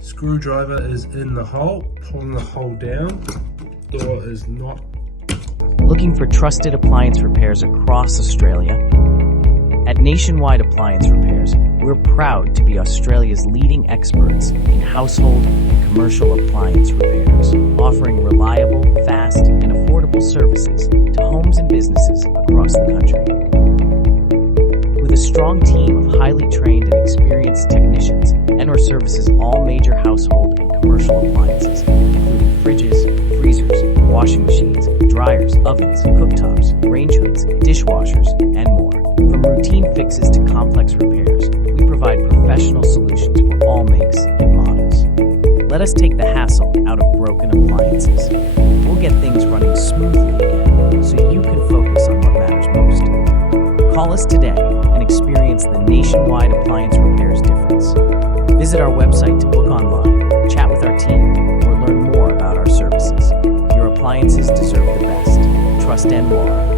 Screwdriver is in the hole, pulling the hole down. Door is not. Looking for trusted appliance repairs across Australia? At Nationwide Appliance Repairs, we're proud to be Australia's leading experts in household and commercial appliance repairs, offering reliable, fast, and affordable services to homes and businesses across the country. With a strong team of highly trained and experienced technicians, Enor services all major household and commercial appliances, including fridges, freezers, washing machines, dryers, ovens, cooktops, range hoods, dishwashers, and more. From routine fixes to complex repairs, we provide professional solutions for all makes and models. Let us take the hassle out of broken appliances. We'll get things running smoothly again so you can focus on what matters most. Call us today and experience the Nationwide Appliance Repairs difference. Visit our website to book online, chat with our team, or learn more about our services. Your appliances deserve the best. Trust Enor.